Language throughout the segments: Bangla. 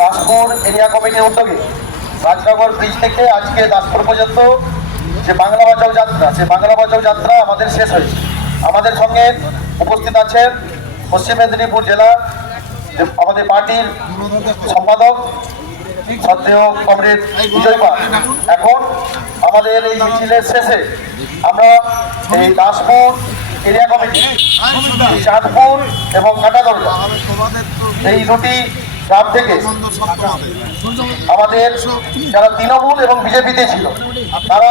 দাসপুর এরিয়া কমিটির উদ্যোগে রাজনগর ব্রিজ থেকে আজকে দাসপুর পর্যন্ত যে বাংলা বাঁচাও যাত্রা, সে বাংলা বাঁচাও যাত্রা আমাদের শেষ হয়েছে। আমাদের সঙ্গে উপস্থিত আছেন পশ্চিম মেদিনীপুর জেলা আমাদের পার্টির সম্পাদক শ্রদ্ধেয় কমরেড বিজয় পাল। এখন আমাদের এই মিছিলের শেষে আমরা এই দাসপুর এরিয়া কমিটি, চাঁদপুর এবং কাটাগড়া এই দুটি গ্রাম থেকে আমাদের যারা তৃণমূল এবং বিজেপিতে ছিল তারা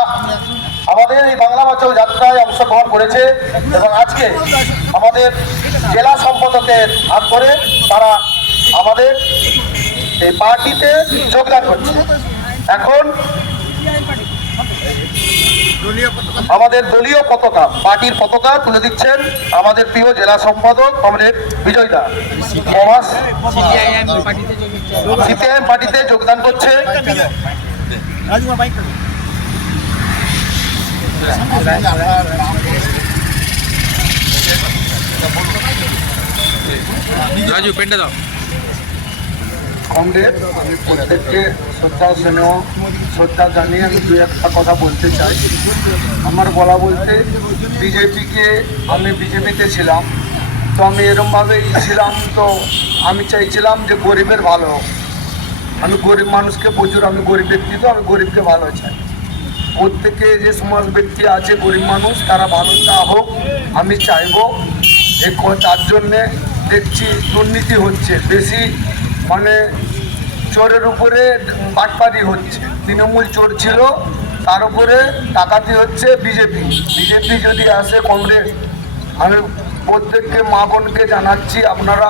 আমাদের এই বাংলা বাঁচাও যাত্রায় অংশগ্রহণ করেছে এবং আজকে আমাদের জেলা সম্পাদকের হাত করে তারা আমাদের এই পার্টিতে যোগদান করছে। এখন আমাদের দলীয় পতাকা, পার্টির পতাকা তুলে দিচ্ছেন আমাদের প্রিয় জেলা সম্পাদক কমরেড বিজয় দা। সিপিআইএম পার্টিতে যোগদান করছে। রাজু পেন্ডা দাও। কমরেড, আমি প্রত্যেককে শ্রদ্ধা জানিয়ে আমি দু একটা কথা বলতে চাই। আমার বলা বলতে, আমি বিজেপিতে ছিলাম, তো আমি এরমভাবেই ছিলাম। তো আমি চাইছিলাম যে গরিবের ভালো হোক। আমি গরিব মানুষকে প্রচুর, আমি গরিব ব্যক্তি, তো আমি গরিবকে ভালো চাই। প্রত্যেকে যে সমাজ ব্যক্তি আছে গরিব মানুষ, তারা ভালোটা হোক আমি চাইবো। তার জন্যে দেখছি দুর্নীতি হচ্ছে বেশি, মানে চোরের উপরে বাটপারি হচ্ছে। তৃণমূল চোর ছিল, তার উপরে ডাকাতি হচ্ছে বিজেপি। যদি আসে কংগ্রেস, আমি প্রত্যেককে মা বোনকে জানাচ্ছি আপনারা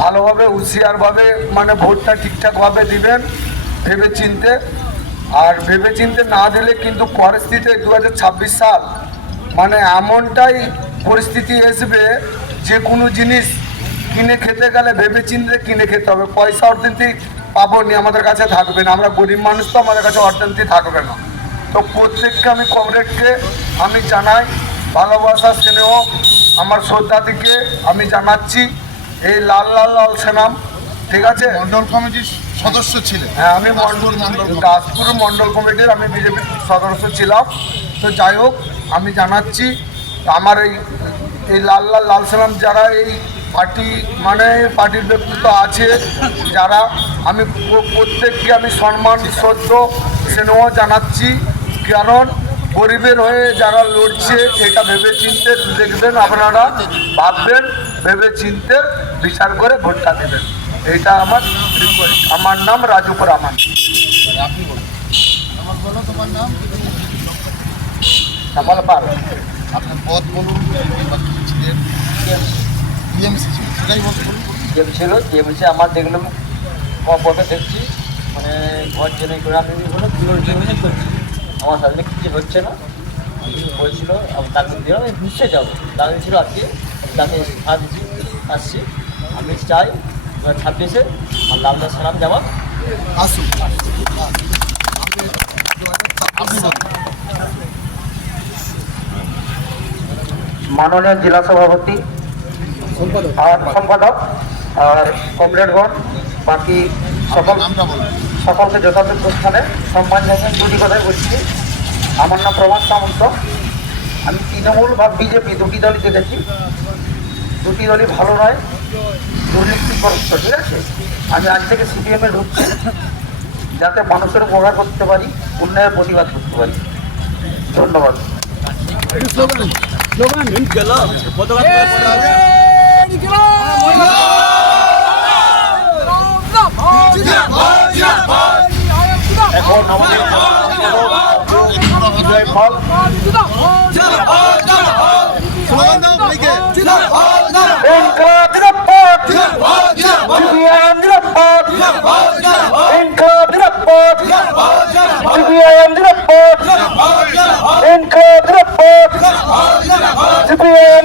ভালোভাবে হুঁশিয়ারভাবে মানে ভোটটা ঠিকঠাকভাবে দিবেন ভেবে চিনতে। আর ভেবে চিনতে না দিলে কিন্তু পরিস্থিতি 2026 সাল মানে এমনটাই পরিস্থিতি আসবে, যে কোনো জিনিস কিনে খেতে গেলে ভেবে চিনতে কিনে খেতে হবে। পয়সা অর্থনীতি পাবো নি, আমাদের কাছে থাকবে না। আমরা গরিব মানুষ, তো আমাদের কাছে অর্থনীতি থাকবে না। তো প্রত্যেককে আমি কমরেডকে আমি জানাই ভালোবাসা, স্নেহ, আমার শ্রদ্ধা থেকে আমি জানাচ্ছি। এই লাল সেনাম, ঠিক আছে, মন্ডল কমিটির সদস্য ছিলেন। হ্যাঁ, আমি দাসপুর মন্ডল কমিটির আমি বিজেপির সদস্য ছিলাম। তো যাই হোক, আমি জানাচ্ছি আমার এই লাল সালাম যারা এই পার্টি মানে পার্টির ব্যক্তিত্ব আছে যারা, আমি প্রত্যেককে আমি সম্মান, শ্রদ্ধা, স্নেহ জানাচ্ছি। কারণ গরিবের হয়ে যারা লড়ছে এটা ভেবে চিনতে দেখবেন, আপনারা ভাববেন, ভেবে চিনতে বিচার করে ভোটটা দেবেন। এইটা আমার রিকোয়েস্ট। আমার নাম রাজু রহমান। আপনি বলুন। আমার বলো তোমার নাম? কামাল পাল। আপনার পদ বলুন। টিএমসি ছিল, সেটাই বলতে বলুন। টিএমসি আমার দেখলাম পথে দেখছি, মানে ঘর জেনে করে আমি হলো টিএমসি করছি, আমার সাথে কিছু হচ্ছে না। বলছিল তাকে দিয়ে আমি বুঝতে যাবো, তাকে ছিল আজকে তাকে আসছি। আমি চাই 26-এ আল্লাহ সালাম জবাব আসুন। আপনি বলুন। মাননীয় জেলা সভাপতি আর সম্পাদক আর কমরেডগণ, বাকি নামটা বলুন। সকলকে যথাযথ স্থানে সম্মান জানাই। দুটি কথাই বলছি। আমার নাম প্রভাস সামন্ত। আমি তৃণমূল বা বিজেপি দুটি দলই দেখেছি, দুটি দলই ভালো নয়, দুর্নীতিগ্রস্ত, ঠিক আছে। আমি আজ থেকে সিপিএমে ঢুকছি যাতে মানুষের উপকার করতে পারি, উন্নয়নের প্রতিবাদ করতে পারি। ধন্যবাদ। এখন আমাদের বিজয় ফল CPIM